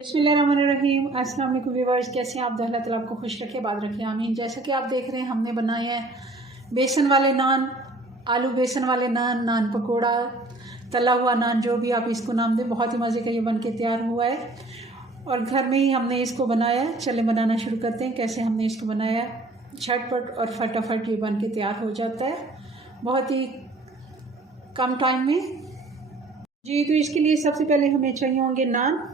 बिस्मिल्लाहिर्रहमानिर्रहीम। अस्सलाम वालेकुम व्यूअर्स, कैसे हैं आप? अल्लाह ताला आपको खुश रखे, बात रखे, आमीन। जैसा कि आप देख रहे हैं, हमने बनाए हैं बेसन वाले नान, आलू बेसन वाले नान, नान पकोड़ा, तला हुआ नान, जो भी आप इसको नाम दें। बहुत ही मज़े का ये बन के तैयार हुआ है और घर में ही हमने इसको बनाया है। चले बनाना शुरू करते हैं। कैसे हमने इसको बनाया है, झटपट और फटाफट ये बन के तैयार हो जाता है बहुत ही कम टाइम में जी। तो इसके लिए सबसे पहले हमें चाहिए होंगे नान।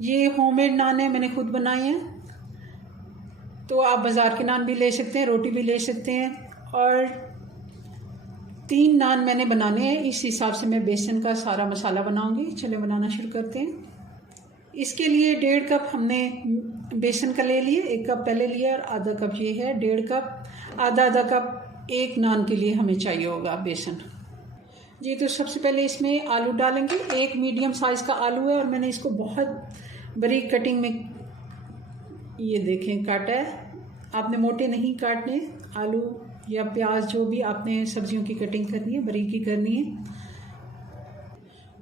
ये होममेड नान है, मैंने खुद बनाए हैं। तो आप बाज़ार के नान भी ले सकते हैं, रोटी भी ले सकते हैं। और 3 नान मैंने बनाने हैं, इस हिसाब से मैं बेसन का सारा मसाला बनाऊंगी। चलिए बनाना शुरू करते हैं। इसके लिए 1.5 कप हमने बेसन का ले लिए, 1 कप पहले लिया और आधा कप ये है, 1.5 कप। आधा कप एक नान के लिए हमें चाहिए होगा बेसन जी। तो सबसे पहले इसमें आलू डालेंगे। एक मीडियम साइज़ का आलू है और मैंने इसको बहुत बारीक कटिंग में ये देखें काटा है। आपने मोटे नहीं काटने, आलू या प्याज जो भी आपने सब्जियों की कटिंग करनी है बारीकी करनी है।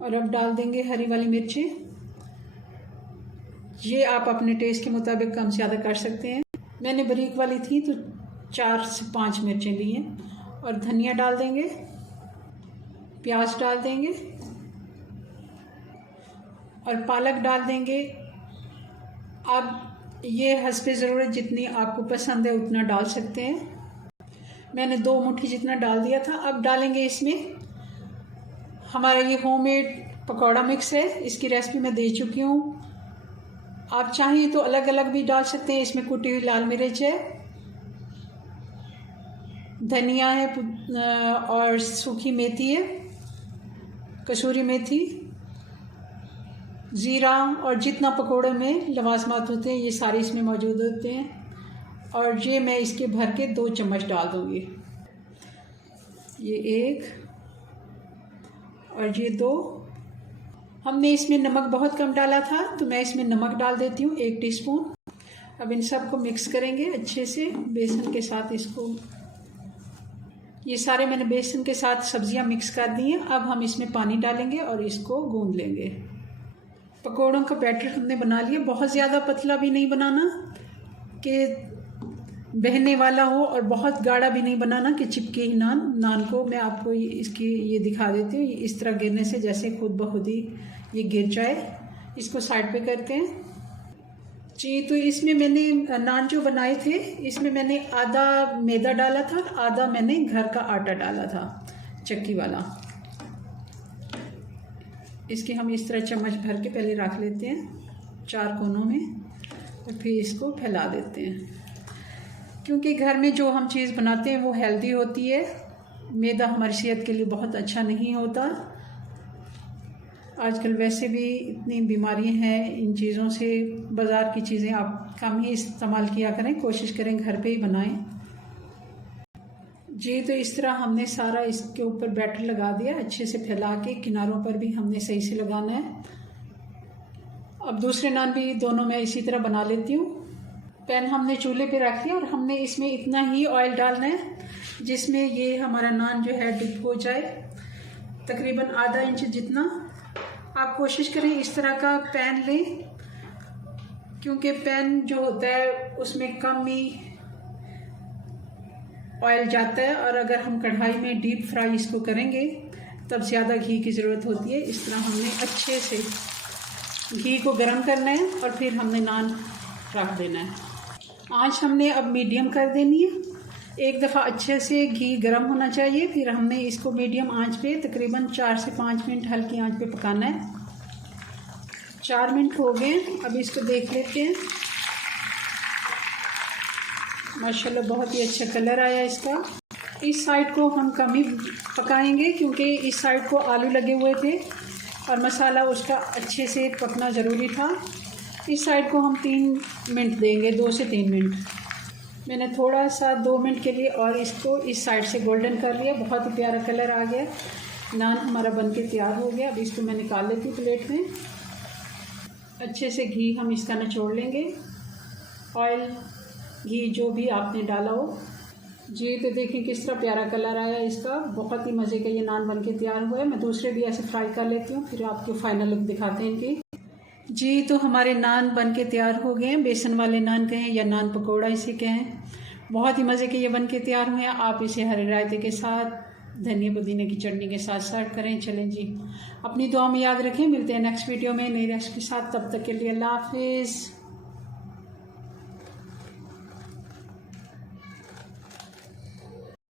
और अब डाल देंगे हरी वाली मिर्चें। ये आप अपने टेस्ट के मुताबिक कम ज़्यादा कर सकते हैं। मैंने बारीक वाली थी तो 4 से 5 मिर्चें ली हैं। और धनिया डाल देंगे, प्याज डाल देंगे और पालक डाल देंगे। अब ये हस्बे ज़रूरत जितनी आपको पसंद है उतना डाल सकते हैं। मैंने 2 मुट्ठी जितना डाल दिया था। अब डालेंगे इसमें हमारा ये होममेड पकौड़ा मिक्स है। इसकी रेसिपी मैं दे चुकी हूँ, आप चाहें तो अलग अलग भी डाल सकते हैं। इसमें कुटी हुई लाल मिर्च है, धनिया है और सूखी मेथी है, कसूरी मेथी, ज़ीरा और जितना पकोड़े में लवाजमात होते हैं ये सारे इसमें मौजूद होते हैं। और ये मैं इसके भर के 2 चम्मच डाल दूँगी। ये 1 और ये 2। हमने इसमें नमक बहुत कम डाला था तो मैं इसमें नमक डाल देती हूँ 1 टीस्पून। अब इन सबको मिक्स करेंगे अच्छे से बेसन के साथ। इसको ये सारे मैंने बेसन के साथ सब्जियां मिक्स कर दी हैं। अब हम इसमें पानी डालेंगे और इसको गूंद लेंगे। पकोड़ों का बैटर हमने बना लिया। बहुत ज़्यादा पतला भी नहीं बनाना कि बहने वाला हो और बहुत गाढ़ा भी नहीं बनाना कि चिपके ही नान को। मैं आपको इसकी ये दिखा देती हूँ। इस तरह गिरने से जैसे खुद ब खुद ही ये गिर जाए। इसको साइड पे करते हैं जी। तो इसमें मैंने नान जो बनाए थे इसमें मैंने आधा मैदा डाला था, आधा मैंने घर का आटा डाला था चक्की वाला। इसके हम इस तरह चम्मच भर के पहले रख लेते हैं 4 कोनों में और फिर इसको फैला देते हैं। क्योंकि घर में जो हम चीज़ बनाते हैं वो हेल्दी होती है। मैदा हमारी सेहत के लिए बहुत अच्छा नहीं होता। आजकल वैसे भी इतनी बीमारियां हैं इन चीज़ों से। बाज़ार की चीज़ें आप कम ही इस्तेमाल किया करें, कोशिश करें घर पे ही बनाएं जी। तो इस तरह हमने सारा इसके ऊपर बैटर लगा दिया, अच्छे से फैला के। किनारों पर भी हमने सही से लगाना है। अब दूसरे नान भी दोनों मैं इसी तरह बना लेती हूँ। पैन हमने चूल्हे पे रख दिया और हमने इसमें इतना ही ऑयल डालना है जिसमें ये हमारा नान जो है डिप हो जाए, तकरीबन आधा इंच जितना। आप कोशिश करें इस तरह का पैन लें क्योंकि पैन जो होता है उसमें कम ही ऑयल जाता है। और अगर हम कढ़ाई में डीप फ्राई इसको करेंगे तब ज़्यादा घी की ज़रूरत होती है। इस तरह हमने अच्छे से घी को गर्म करना है और फिर हमने नान रख देना है। आंच हमने अब मीडियम कर देनी है। एक दफ़ा अच्छे से घी गर्म होना चाहिए, फिर हमने इसको मीडियम आंच पे तकरीबन 4 से 5 मिनट हल्की आंच पे पकाना है। 4 मिनट हो गए, अब इसको देख लेते हैं। माशाल्लाह बहुत ही अच्छा कलर आया इसका। इस साइड को हम कम ही पकाएंगे क्योंकि इस साइड को आलू लगे हुए थे और मसाला उसका अच्छे से पकना ज़रूरी था। इस साइड को हम 3 मिनट देंगे, 2 से 3 मिनट। मैंने थोड़ा सा 2 मिनट के लिए और इसको इस साइड से गोल्डन कर लिया। बहुत ही प्यारा कलर आ गया। नान हमारा बनके तैयार हो गया। अब इसको मैं निकाल लेती हूँ प्लेट में। अच्छे से घी हम इसका निचोड़ लेंगे, ऑयल घी जो भी आपने डाला हो जी। तो देखिए किस तरह प्यारा कलर आया इसका। बहुत ही मज़े का ये नान बनके तैयार हुआ है। मैं दूसरे भी ऐसे फ्राई कर लेती हूँ, फिर आपको फाइनल लुक दिखाते हैं इनकी। जी, तो हमारे नान बन के तैयार हो गए हैं। बेसन वाले नान कहें या नान पकौड़ा इसे कहें, बहुत ही मज़े के ये बन के तैयार हुए हैं। आप इसे हरे रायते के साथ, धनिया पुदीने की चटनी के साथ सर्व करें। चलें जी, अपनी दुआ में याद रखें। मिलते हैं नेक्स्ट वीडियो में नई रेसिपी के साथ। तब तक के लिए अल्लाह हाफिज़।